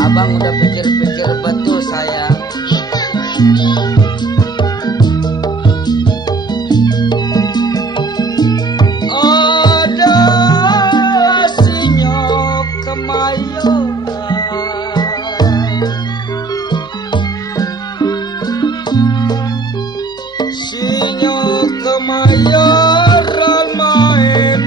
Abang udah pikir-pikir betul sayang. Ada sinyok kemayoran, sinyok kemayoran main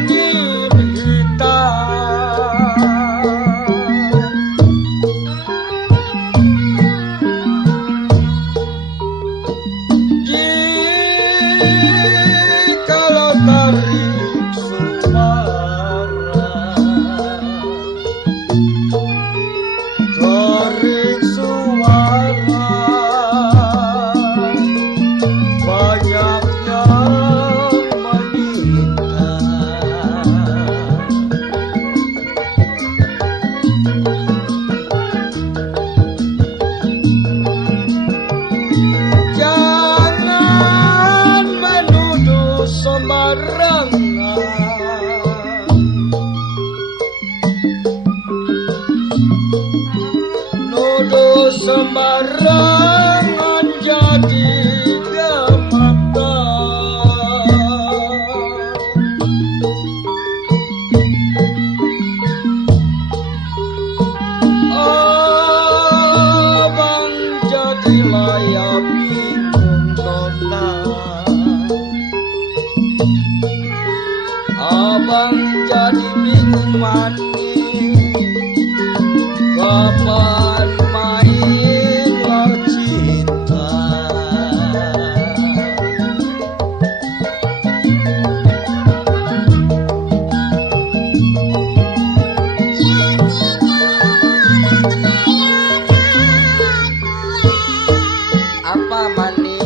tarik suara banyak yang meminta. Jangan menuduh sembarangan, nuduh sembarangan jadi mata. Abang jadi layak bingung total, abang jadi bingung manis, kapan mainlah cinta. Apa manis?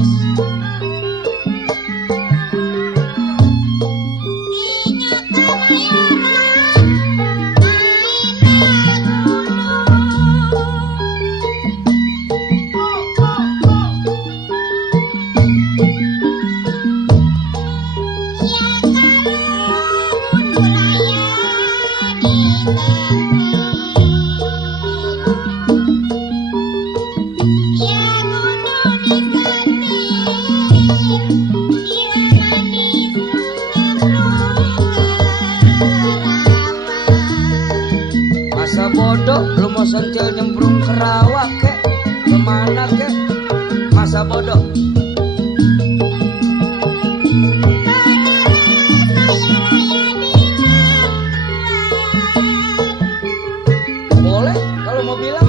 Masa bodoh lu mau sentil nyemplung ke rawa kek, kemana kek? Masa bodoh. Boleh kalau mau bilang.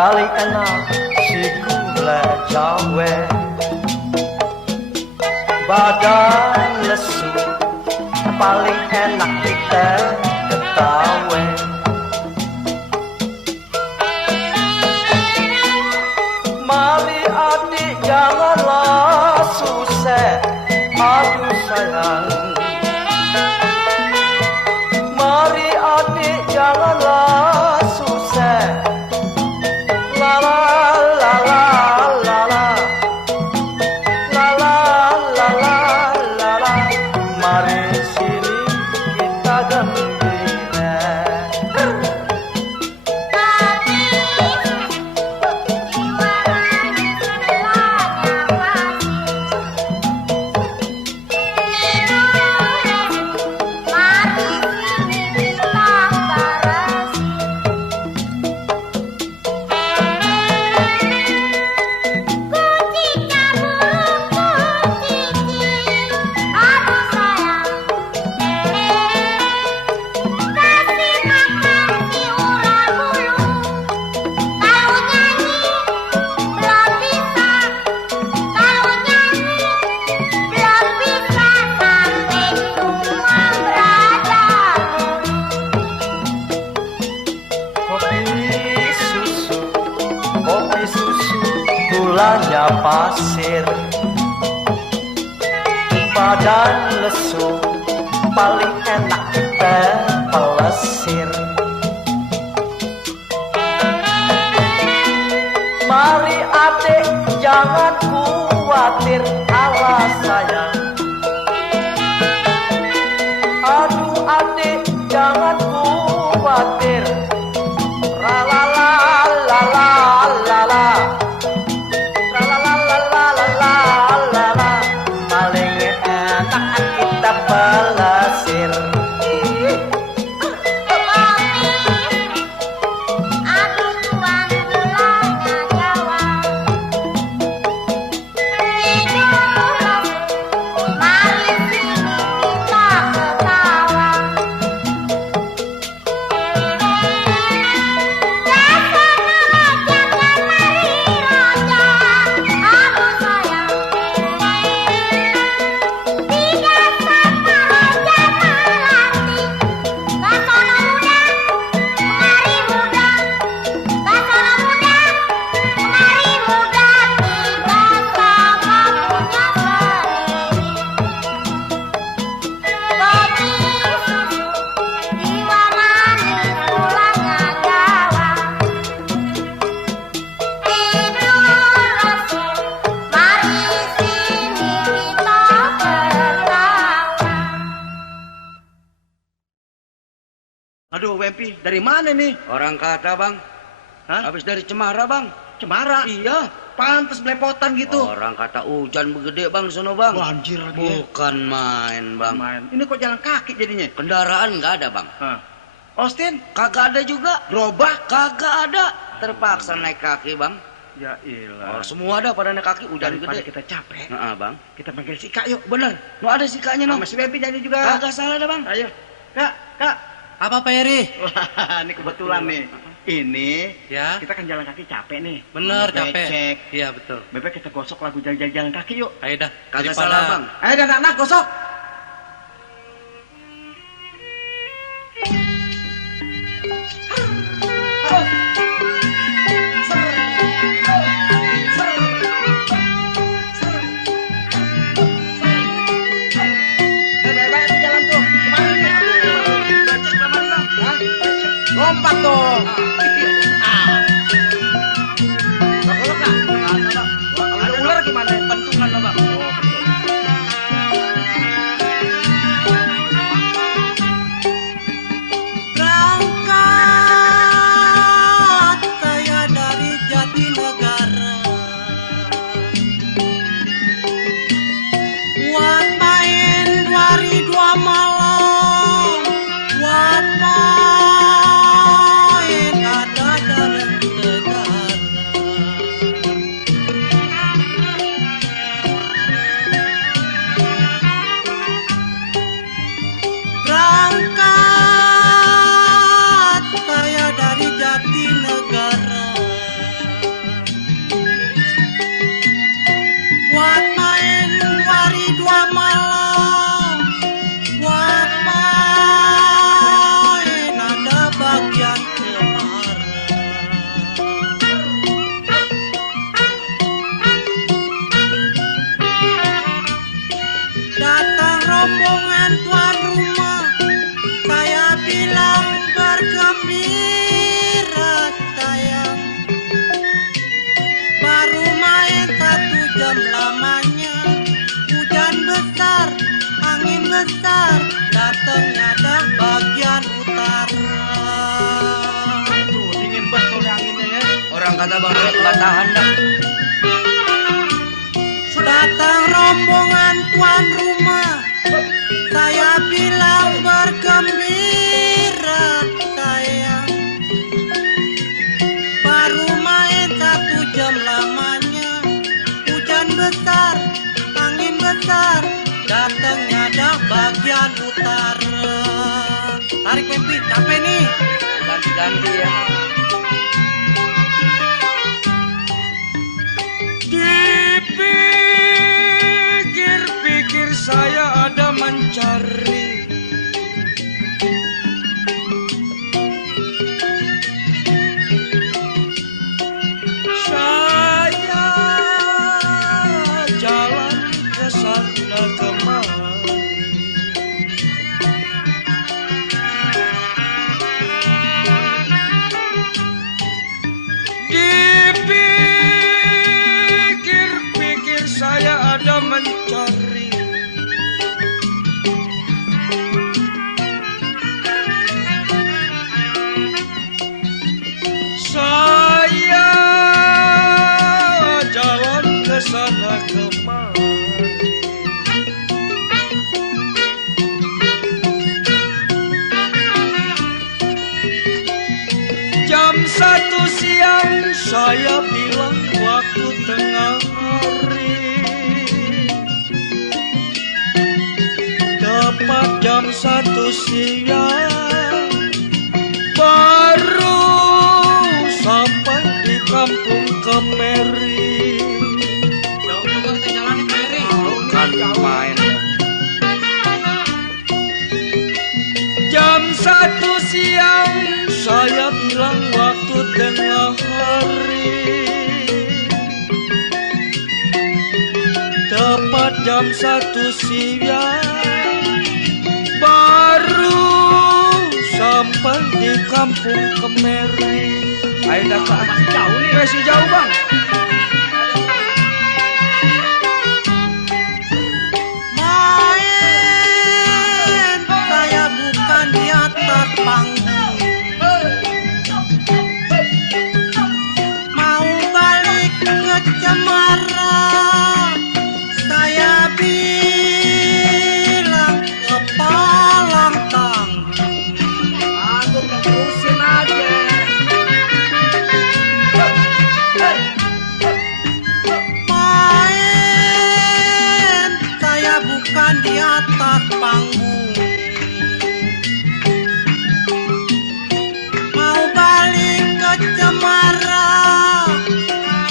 paling enak si gula Jawa, badan lesu paling enak kita ketawa. Mari adik janganlah susah, aduh sayang. Mari adik janganlah susah, la la la la la la, la la la la la la. Mari sini kita gembira. Kopi susu, gulanya pasir, badan lesu, paling enak kita pelesir. Mari adik jangan khawatir, alah sayang. Aduh adik jangan khawatir, la la la la la la la, la la la la la la la la la. Paling enak kita pelesir. Aduh, Wempi, dari mana nih? Orang kata bang, Hah? habis dari Cemara bang. Cemara? Iya. Pantes belepotan gitu. Orang kata hujan begede bang sono bang. Banjir lagi ya. Bukan main bang. Main. Ini kok jalan kaki jadinya? Kendaraan nggak ada bang. Hah. Austin? Kagak ada juga. Gerobak? Kagak ada. Terpaksa naik kaki bang. Ya ilah. Oh, semua ada pada naik kaki, hujan Daripada gede. kita capek, Nah, bang. kita panggil si Kak yuk. Bener. No ada sikanya no. Sama si Wempi jadi juga. Kagak salah dah bang. Ayo. Kak, Kak. Apa Pak Eri? Wah, ini kebetulan nih. Ini Ya, kita kan jalan kaki capek nih. bener Mau capek. becek. Iya betul. Bebek kita gosok lagu jalan-jalan kaki yuk. Ayo dah. Kagak Daripada- salah bang. Ayo dan anak gosok. Lompat dong. Nggak boleh kak? Kalau ada ular gimana? Pentungan lah bang. Berangkat saya dari Jatinegara, buat main 2 hari 2 malam, buat main ada dalam negara. Berangkat saya dari Jatinegara, rombongan tuan rumah, saya bilang bergembira sayang. Baru main 1 jam lamanya, hujan besar, angin besar, datangnya dah bagian utara. Tuh, dingin betul anginnya ya. Orang kata Bang Red nggak tahan dah. Datang rombongan tuan rumah, saya bilang bergembira sayang. Baru main 1 jam lamanya, hujan besar, angin besar, datangnya dah bagian utara. Tarik Pempi, capek nih. Ganti-ganti ya. Dipikir-pikir saya ada mencari, saya jalan ke sana kemari. Dipikir-pikir saya ada mencari, saya jalan ke sana kemari. Jam 1 siang saya bilang waktu tengah hari. Tepat jam 1 siang baru sampai di kampung Kemeri. Jauh juga kita jalan nih Peri. Bukan main. Jam 1 siang saya bilang waktu tengah hari. Tepat jam 1 siang baru sampai di kampung Kemeri. Ayo dah Kak. Masih jauh nih. Masih jauh Bang. Main, saya bukan di atas panggung. Mau balik ke Cemara, saya bilang ke Palang Tanggung. Aku terusin aja. Main, saya bukan di atas panggung. Mau balik ke Cemara,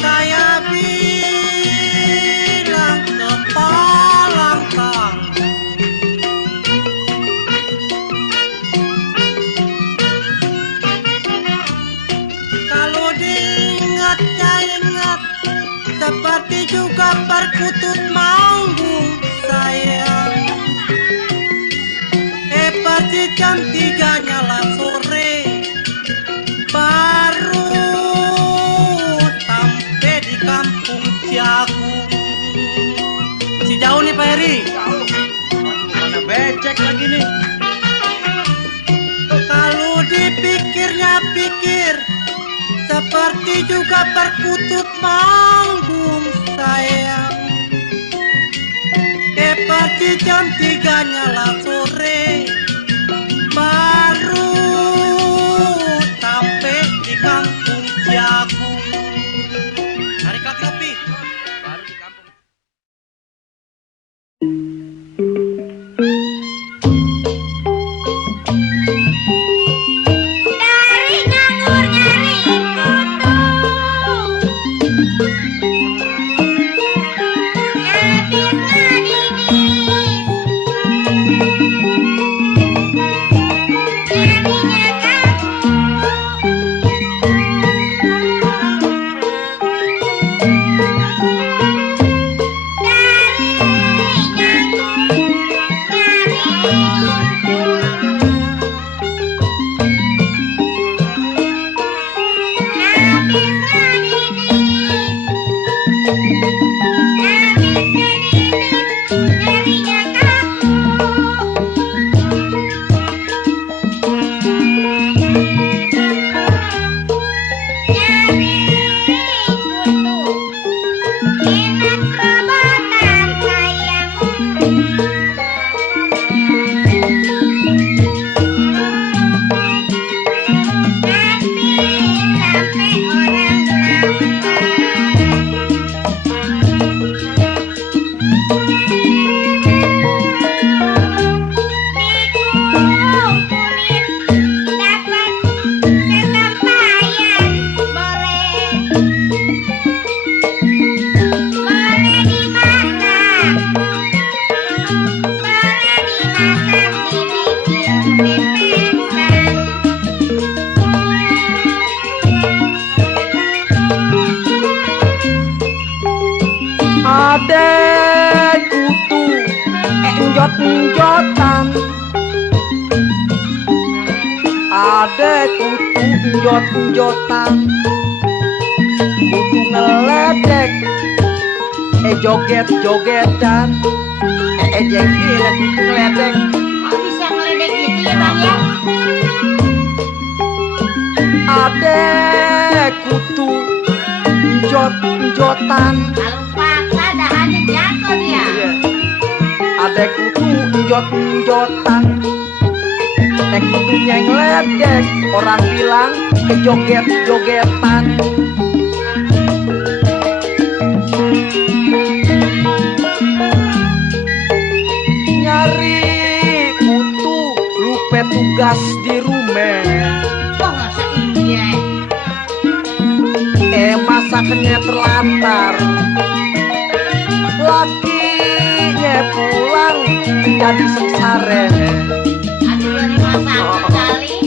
saya bilang ke Palang Tanggung. Kalau diingat ya ingat, seperti juga perkutut manggung sayang. Pasti jam 3 nyala sore, baru sampai di kampung Ciagung. Si jauh nih Pak Heri. Mana becek lagi nih. Kalau dipikirnya pikir, seperti juga perkutut manggung sayang. Seperti jam 3 nyala sore, baru sampai di kampung Ciagung. Tarik lagi lebih, baru di kampung. Dari nganggur nyari foto, habis ngadidis. Adek kutu enjot-enjotan, adek kutu enjot-enjotan, kudu ngeledek joget-jogetan, jengkir ngeledek. Kok bisa ngeledek gitu ya Bang ya? Adek kutu enjot-enjotan, Kalau paksa dahannya jatuh dia. adek kutu enjot-enjotan, kutunya ngeledek, orang bilang kejoget-jogetan. Nyari kutu lupa tugas di rumah, Kok masa iya? masaknya terlantar, lakinya pulang jadi sengsara. Aduh dari masakan kali.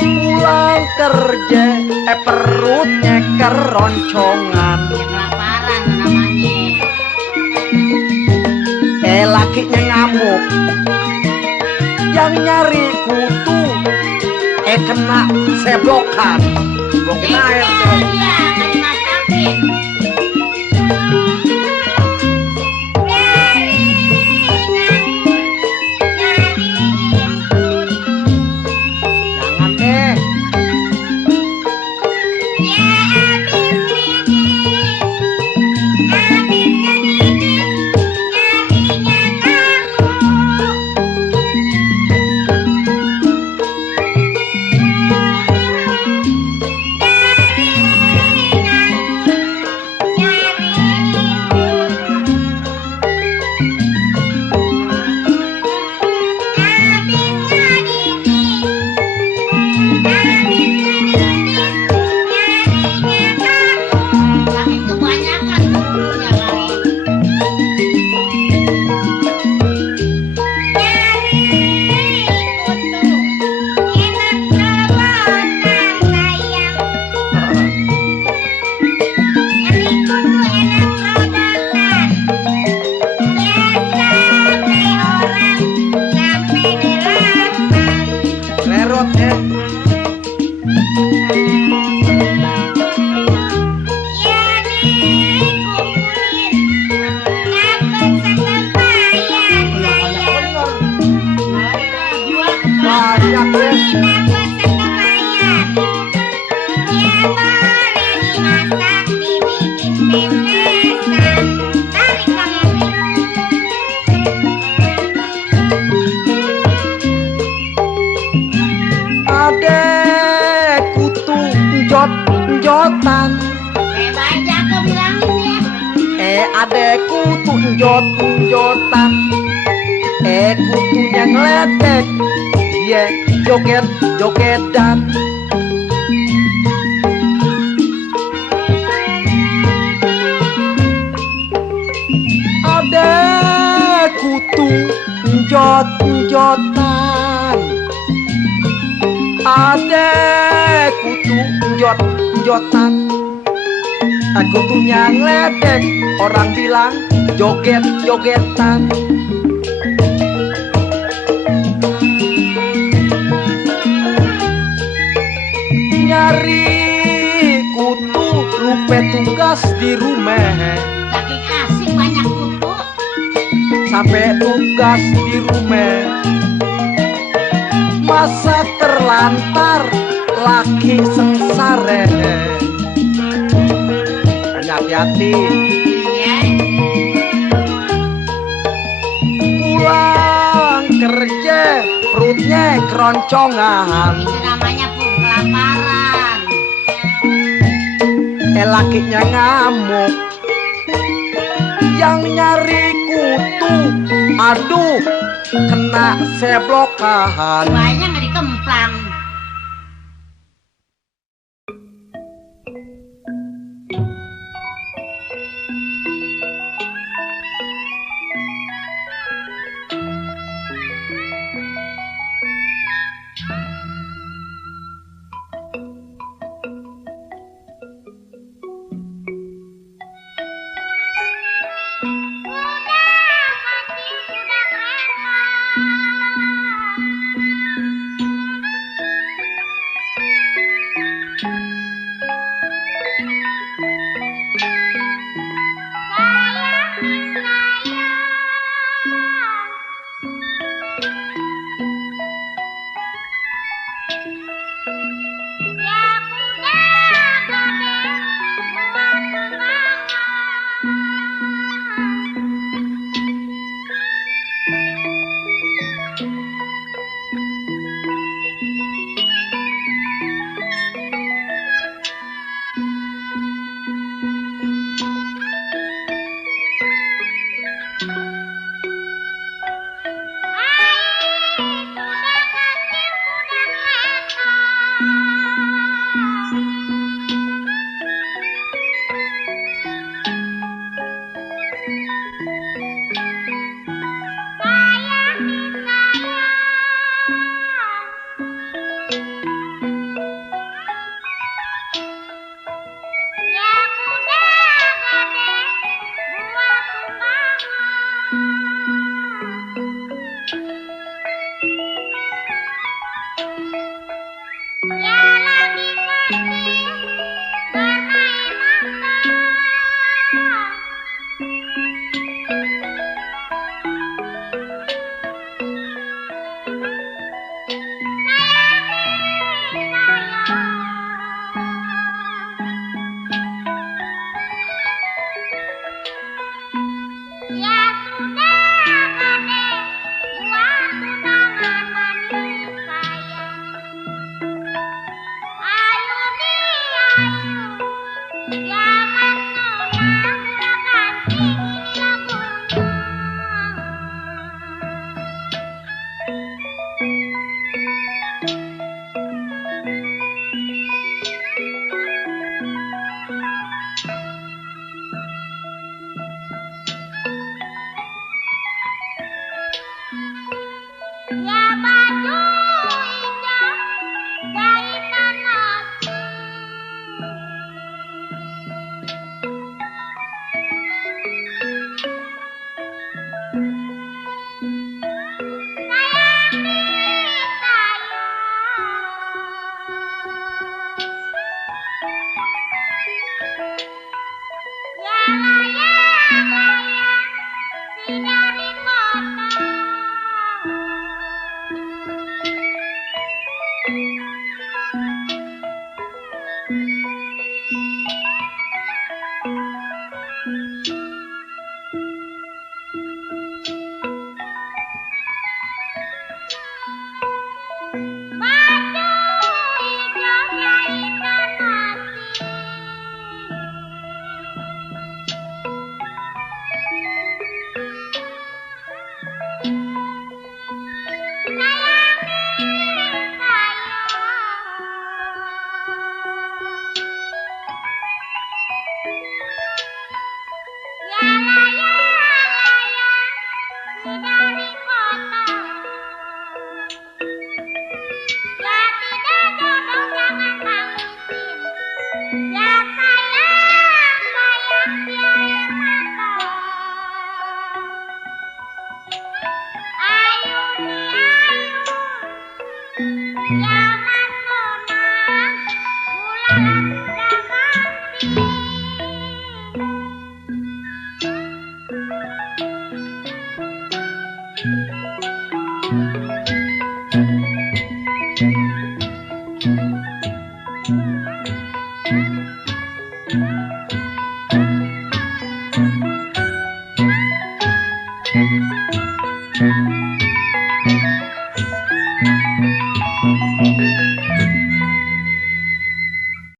Pulang kerja perutnya keroncongan, Ya kelaparan namanya. lakinya ngamuk, yang nyari kutu kena seblokan, blokin air Jengkel dia, nggak dimasakin. jangan deh. Saking kebanyakan dulunya kali. Lerot ya. Banyak deh. Adek kutu enjot-enjotan, adek kutu enjot-enjotan, kutunya ngeledek, dia joget-jogetan. Adek kutu enjot-enjotan, adek kutu enjot-enjotan, kutunya ngeledek, orang bilang joget-jogetan. Nyari rupe tugas di rumah Saking asik banyak kutu. sampai tugas di rumah masa terlantar laki sengsara hati-hati Iya. pulang kerja perutnya keroncongan Itu namanya pun kelaparan. lakinya ngamuk yang nyari kutu aduh kena seblokahan Banyak nggak dikemplang.